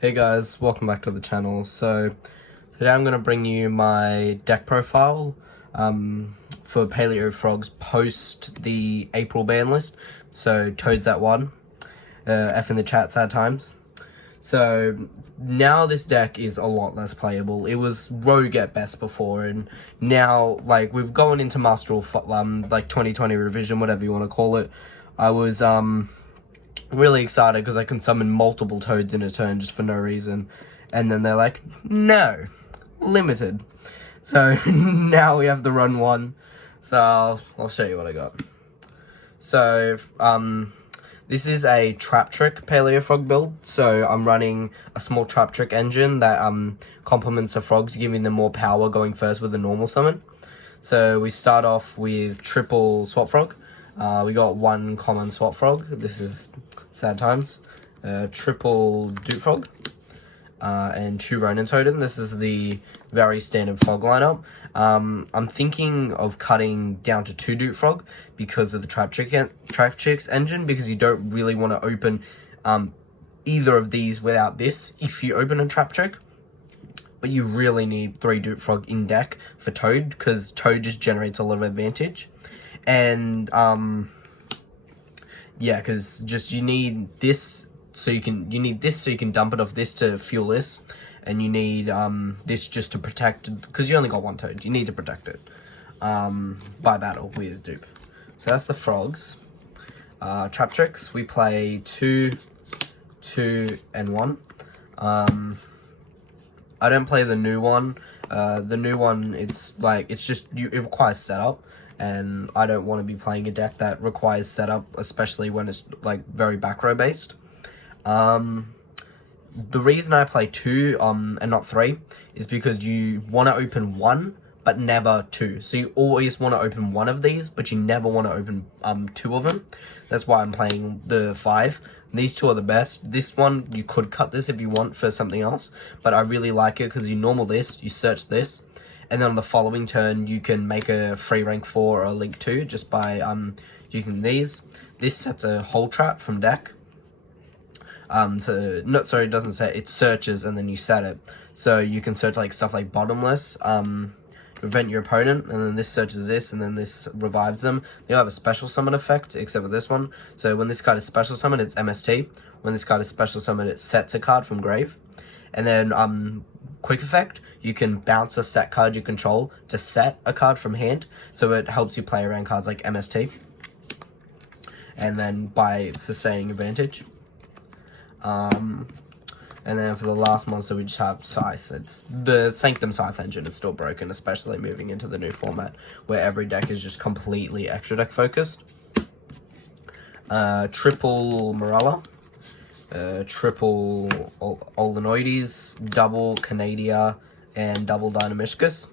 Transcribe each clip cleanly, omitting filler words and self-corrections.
Hey guys, welcome back to the channel. So today I'm going to bring you my deck profile for Paleo Frogs post the April ban list. So Toad's at 1, F in the chat, sad times. So now this deck is a lot less playable. It was rogue at best before, and now like we've gone into Master like 2020 revision, whatever you want to call it. I was really excited because I can summon multiple Toads in a turn just for no reason, and then they're like, no, limited. So now we have to run one. So I'll show you what I got. So this is a Trap Trick Paleo Frog build. So I'm running a small Trap Trick engine that complements the frogs, giving them more power going first with a normal summon. So we start off with triple Swap Frog. We got one common Swap Frog. This is sad times. Triple Dupe Frog. And 2 Ronin Totem. This is the very standard frog lineup. I'm thinking of cutting down to 2 Dupe Frog because of the Trap Tricks engine, because you don't really want to open either of these without this if you open a Trap Trick. But you really need 3 Dupe Frog in deck for Toad, because Toad just generates a lot of advantage. And yeah, because just you need this so you can dump it off this to fuel this, and you need this just to protect, because you only got one Toad. You need to protect it by battle with dupe. So that's the frogs. Trap Tricks, we play 2, 2, and 1. I don't play the new one. The new one, it requires setup, and I don't want to be playing a deck that requires setup, especially when it's like very back row based. The reason I play 2 and not 3 is because you want to open 1 but never 2. So you always want to open 1 of these, but you never want to open 2 of them. That's why I'm playing the 5. These 2 are the best. This one, you could cut this if you want for something else, but I really like it because you normal this, you search this, and then on the following turn you can make a free rank 4 or a link 2 just by using these. This sets a hole trap from deck. It doesn't set, it searches and then you set it. So you can search like stuff like bottomless, prevent your opponent, and then this searches this, and then this revives them. They all have a special summon effect, except with this one. So when this card is special summon, it's MST. When this card is special summon, it sets a card from grave. And then quick effect, you can bounce a set card you control to set a card from hand. So it helps you play around cards like MST. And then by sustaining advantage. And then for the last monster, we just have Scythe. It's the Sanctum Scythe engine is still broken, especially moving into the new format where every deck is just completely extra deck focused. Triple Morella, triple Olenoides, double Canadia, and double Dynamiscus.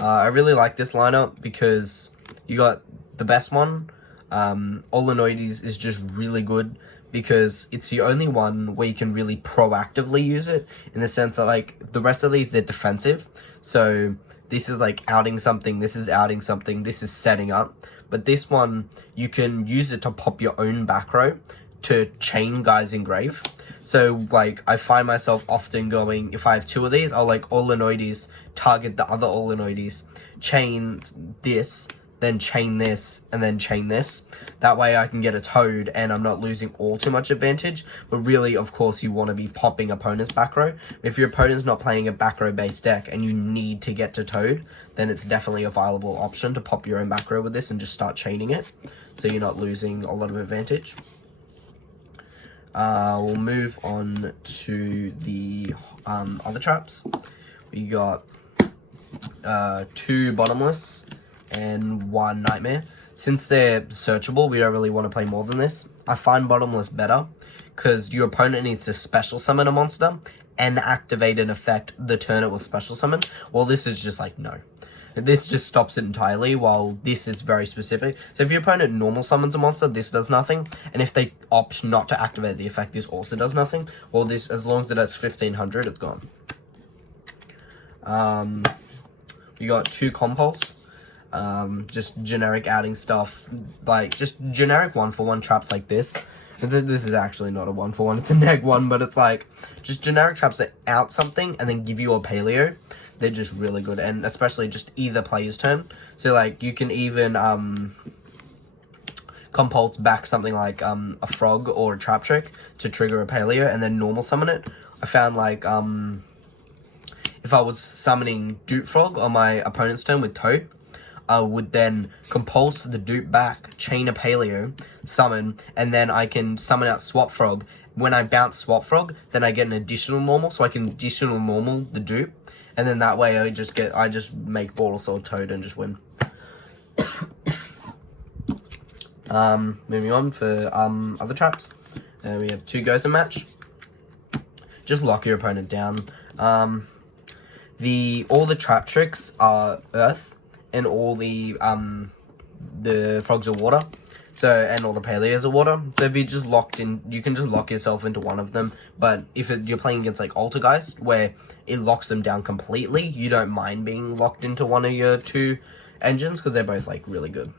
I really like this lineup because you got the best one. Olenoides is just really good because it's the only one where you can really proactively use it, in the sense that like the rest of these, they're defensive. So this is like outing something, this is outing something, this is setting up. But this one, you can use it to pop your own back row to chain guys in grave. So like I find myself often going, if I have 2 of these, I'll like Olenoides, target the other Olenoides, chain this, then chain this, and then chain this. That way I can get a Toad and I'm not losing all too much advantage. But really, of course, you want to be popping opponent's back row. If your opponent's not playing a back row based deck and you need to get to Toad, then it's definitely a viable option to pop your own back row with this and just start chaining it, so you're not losing a lot of advantage. We'll move on to the other traps. We got 2 Bottomless and 1 Nightmare. Since they're searchable, we don't really want to play more than this. I find Bottomless better because your opponent needs to special summon a monster and activate an effect the turn it was special summoned. Well, this is just like, no. This just stops it entirely, while this is very specific. So if your opponent normal summons a monster, this does nothing. And if they opt not to activate the effect, this also does nothing. Well, this, as long as it has 1500, it's gone. We got 2 Compulse. Just generic outing stuff, like just generic 1-for-1 traps like this, This is actually not a 1-for-1, it's a -1, but it's like just generic traps that out something and then give you a paleo. They're just really good, and especially just either player's turn. So like you can even compulse back something like a frog or a trap trick to trigger a paleo and then normal summon it. I found like if I was summoning Dupe Frog on my opponent's turn with Toad, I would then compulse the dupe back, chain a paleo, summon, and then I can summon out Swap Frog. When I bounce Swap Frog, then I get an additional normal, so I can additional normal the dupe, and then that way I just make Ball Sword Toad and just win. Moving on for other traps. We have 2 Gozer match. Just lock your opponent down. All the trap tricks are earth, and all the frogs are water. So, and all the paleos are water. So if you're just locked in, you can just lock yourself into one of them. But if you're playing against like Altergeist, where it locks them down completely, you don't mind being locked into one of your 2 engines, because they're both like really good.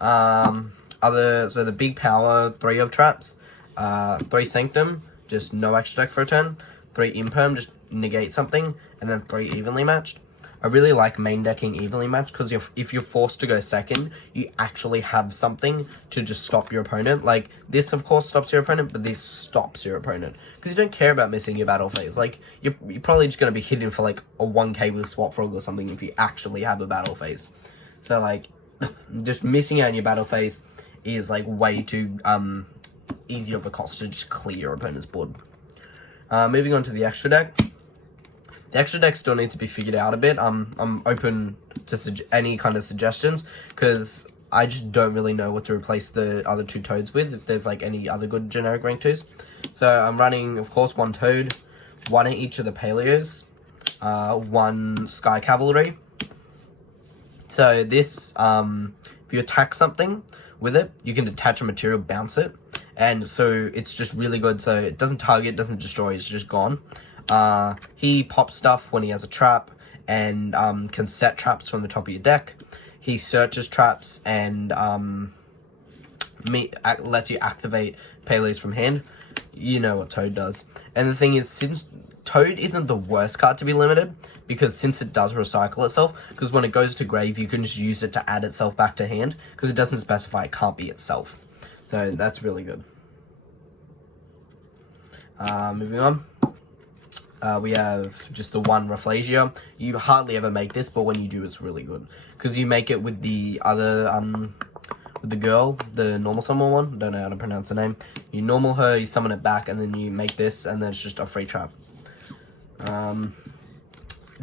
So the big power 3 of traps, 3 Sanctum, just no extra deck for a turn, 3 Imperm, just negate something, and then 3 evenly matched. I really like main decking evenly matched, because if you're forced to go second, you actually have something to just stop your opponent. Like, this of course stops your opponent, but this stops your opponent, because you don't care about missing your battle phase. Like, you're probably just going to be hitting for like a 1k with Swap Frog or something if you actually have a battle phase. So like, just missing out in your battle phase is like way too easy of a cost to just clear your opponent's board. Moving on to the extra deck. The extra deck still needs to be figured out a bit. I'm open to any kind of suggestions, because I just don't really know what to replace the other 2 Toads with, if there's like any other good generic rank 2s. So I'm running, of course, 1 Toad, 1 in each of the Paleos, 1 Sky Cavalry. So this, if you attack something with it, you can detach a material, bounce it, and so it's just really good. So it doesn't target, doesn't destroy, it's just gone. He pops stuff when he has a trap, and can set traps from the top of your deck. He searches traps and lets you activate paleos from hand. You know what Toad does. And the thing is, since Toad isn't the worst card to be limited, because since it does recycle itself, because when it goes to grave, you can just use it to add itself back to hand, because it doesn't specify it can't be itself. So that's really good. Moving on. We have just the 1 Rafflesia. You hardly ever make this, but when you do, it's really good, because you make it with the other, with the girl, the normal summon one. Don't know how to pronounce her name. You normal her, you summon it back, and then you make this, and then it's just a free trap.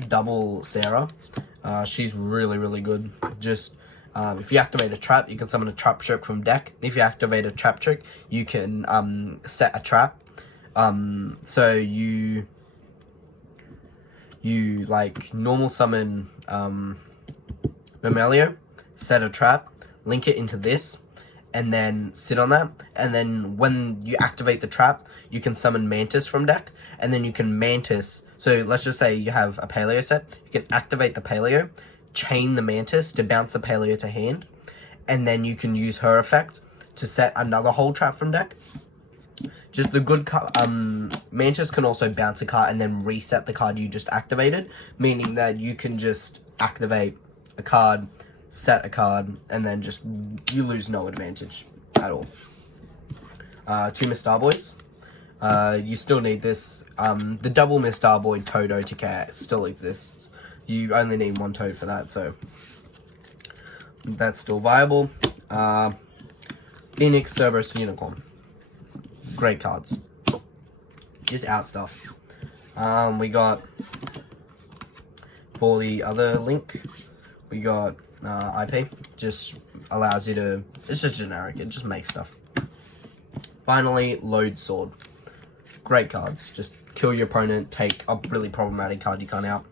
Double Sarah. She's really, really good. Just, if you activate a trap, you can summon a trap trick from deck. If you activate a trap trick, you can set a trap. So you like normal summon Mamelio, set a trap, link it into this, and then sit on that. And then when you activate the trap, you can summon Mantis from deck, and then you can Mantis. So let's just say you have a Paleo set. You can activate the Paleo, chain the Mantis to bounce the Paleo to hand, and then you can use her effect to set another whole trap from deck. Just the good card, Mantis can also bounce a card and then reset the card you just activated, meaning that you can just activate a card, set a card, and then just, you lose no advantage at all. 2 Mr. Boys. You still need this. The double Mr. Boy Toad OTK still exists. You only need 1 Toad for that, so that's still viable. Phoenix, Cerberus, Unicorn. Great cards. Just out stuff. We got, for the other link, we got IP. Just allows you to, it's just generic, it just makes stuff. Finally, Load Sword. Great cards. Just kill your opponent, take a really problematic card you can't out.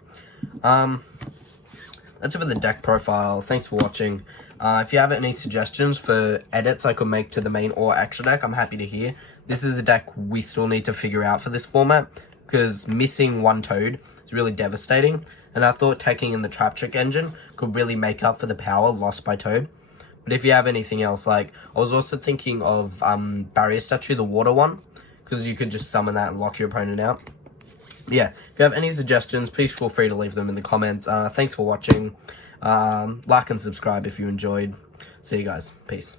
That's it for the deck profile. Thanks for watching. If you have any suggestions for edits I could make to the main or extra deck, I'm happy to hear. This is a deck we still need to figure out for this format, because missing 1 Toad is really devastating, and I thought taking in the Trap Trick engine could really make up for the power lost by Toad. But if you have anything else, like, I was also thinking of Barrier Statue, the water one, because you could just summon that and lock your opponent out. Yeah, if you have any suggestions, please feel free to leave them in the comments. Thanks for watching. Like and subscribe if you enjoyed. See you guys. Peace.